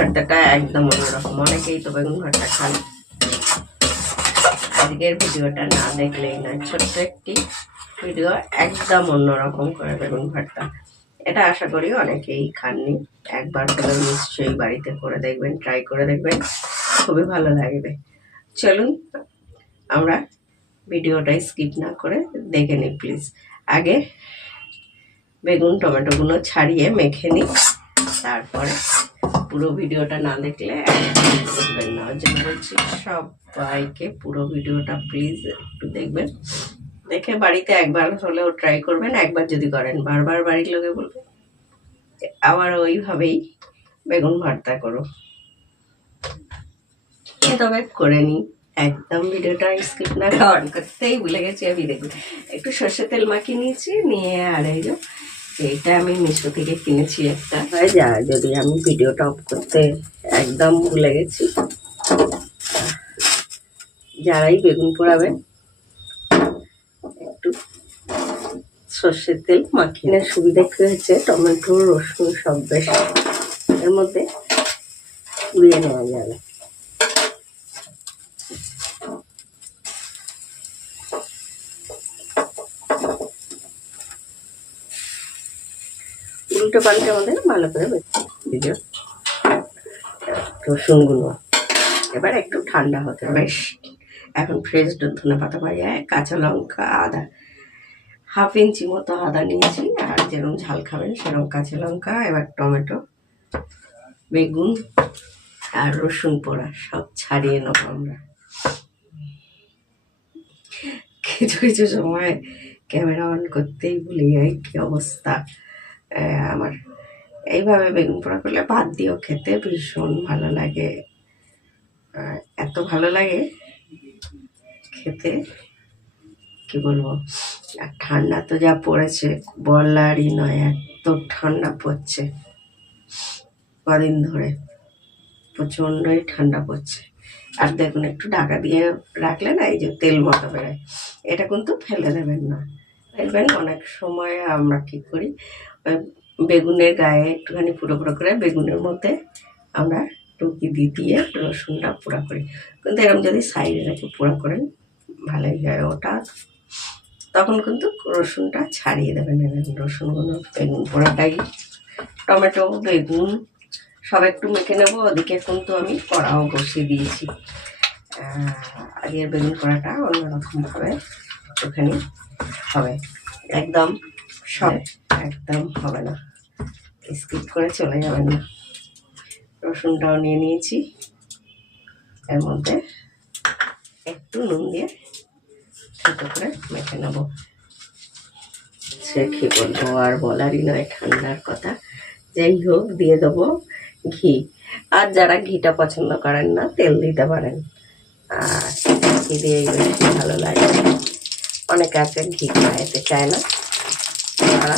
ভর্তাটা একদম অন্যরকম। অনেকেই তো বেগুন ভর্তা খান। আজকের ভিডিওটা না দেখলেই না ছোট্ট একটি ভিডিও একদম অন্যরকম করে বেগুন ভর্তা এটা আশা করি অনেকেই খাননি। একবার হলেও নিশ্চয়ই বাড়িতে করে দেখবেন ট্রাই করে দেখবেন। খুবই ভালো লাগবে। চলুন, আমরা ভিডিওটা স্কিপ না করে দেখে নিই প্লিজ আগে বেগুন, টমেটোগুলো ছাড়িয়ে মেখে নিই, তারপরে পুরো ভিডিওটা না দেখলে বুঝবেন না। জন্য বলছি, সবাইকে পুরো ভিডিওটা প্লিজ একটু দেখবেন। দেখে বাড়িতে একবার হলেও ট্রাই করবেন, একবার যদি করেন। বারবার বাড়ির লোকে বলবেন আবার ওইভাবেই বেগুন ভর্তা করো। তবে করে নিই একদম ভিডিওটা স্কিপ না অন করতেই ভুলে গেছি আমি। দেখুন, একটু সর্ষে তেল মাখিয়ে নিয়েছি, নিয়ে আর এই যে এইটা আমি মিশো থেকে কিনেছি একটা। হয়ে যা যদি আমি ভিডিওটা অফ করতে একদম ভুলে গেছি যারাই বেগুন পোড়াবেন একটু সর্ষের তেল মাখিয়ে সুবিধা কি হয়েছে? টমেটো, রসুন সব বেশ এর মধ্যে পুড়িয়ে নেওয়া যাবে। উল্টো পাল্টে আমাদের ভালো করে ভিডিও রসুনগুলো। এবার একটু ঠান্ডা হতে বেশ, এখন ফ্রেশ ধনে পাতা পাইয়া কাঁচা লঙ্কা, আদা হাফ ইঞ্চি মতো আদা নিয়েছি, আর যেরকম ঝাল খাবেন সেরকম কাঁচা লঙ্কা, এবার টমেটো, বেগুন, আর রসুন পোড়া, সব ছাড়িয়ে নেব আমরা। কিছু কিছু সময় ক্যামেরা অন করতেই ভুলে যাই কি অবস্থা। আমার এইভাবে বেগুন পোড়া করলে ভাত দিয়েও খেতে ভীষণ ভালো লাগে। এত ভালো লাগে খেতে, কি বলব? আর ঠান্ডা তো যা পড়েছে, বলারই নয়, এত ঠান্ডা পড়ছে। কদিন ধরে প্রচণ্ডই ঠান্ডা পড়ছে। আর দেখুন, একটু ঢাকা দিয়ে রাখলে না, এই যে তেল মতো বেরোয়, এটা কিন্তু ফেলে দেবেন না। দেখবেন অনেক সময় আমরা কি করি বেগুনের গায়ে একটুখানি পুরো পুরো করে বেগুনের মধ্যে আমরা টুকি দিয়ে রসুনটা পোড়া করি। কিন্তু এরকম যদি সাইডে রেখে পোড়া করেন, ভালোই হয় ওটা। তখন কিন্তু রসুনটা ছাড়িয়ে দেবেন। রসুনগুলো বেগুন পোড়াটাই। টমেটো, বেগুন, সব একটু মেখে নেব। ওদিকে কিন্তু আমি কড়াও বসিয়ে দিয়েছি। আগের বেগুন কড়াটা অন্যরকমভাবে ওখানে হবে। একদম সব একদম হবে না। স্কিপ করে চলে যাবেন না। রসুনটাও নিয়ে নিয়েছি। এর মধ্যে একটু নুন দিয়ে ছোটো করে মেখে নেব। সে কি বলব আর বলারই নয়, ঠান্ডার কথা। যাই হোক, দিয়ে দেবো ঘি। আর যারা ঘিটা পছন্দ করেন না, তেল দিতে পারেন। আর ঘি দিয়ে ভালো লাগে। অনেকে আছে, ঘি খাইতে চায় না। তারা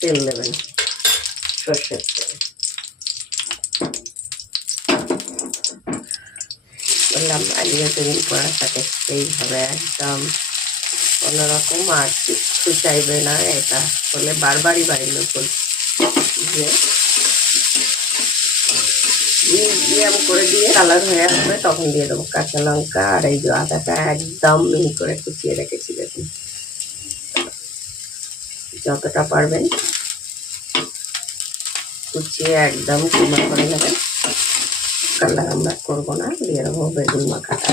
তেল দেবেন সর্ষের তেল বললাম আজকে সেদিন পড়াটা দেখতেই হবে একদম কোনোরকম আর কিচ্ছু চাইবে না। এটা বলে বারবারই বাড়ির লোক যে করে দিয়ে কালার হয়ে আসবে, তখন দিয়ে দেবো কাঁচা লঙ্কা আর এই যে আদাটা একদম মিহি করে কুচিয়ে রেখেছি দেখুন। যতটা পারবেন। কুচিয়ে একদম কিমা করে নেবেন। কালার আমরা করব না, দিয়ে দেবো বেগুন মাখাটা।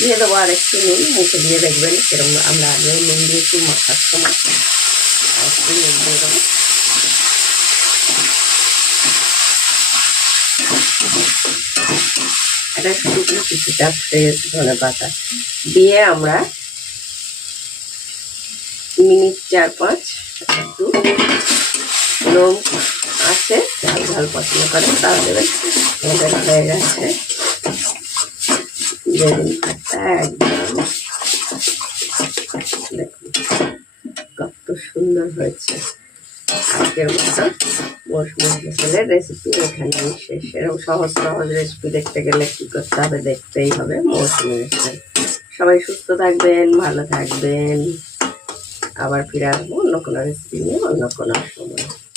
দিয়ে দেবো আর একটু নুন, মুখে দিয়ে দেখবেন সেরকম আমরা আগেও নুন দিয়েছি মাখার সময়। আর একটু নুন দিয়ে দেবো। এটা শুকনো কিছুটা ফ্রেশ ধনে পাতা। দিয়ে আমরা মিনিট চার পাঁচ একটু লোম আছে ঝাল ঝাল পছন্দ করেন তারা দেবেন আমাদের হয়ে গেছে। বেগুন ভাতটা একদম। দেখুন, কত সুন্দর হয়েছে। আজকের মতো মৌসুমি রেসিপি এখানে শেষ। এরকম সহজ সহজ রেসিপি দেখতে গেলে কী করতে হবে দেখতেই হবে। মৌসুমি রেসিপি সবাই সুস্থ থাকবেন, ভালো থাকবেন। আবার ফিরে আসব অন্য কোনো রেসিপি নিয়ে অন্য কোনো সময়।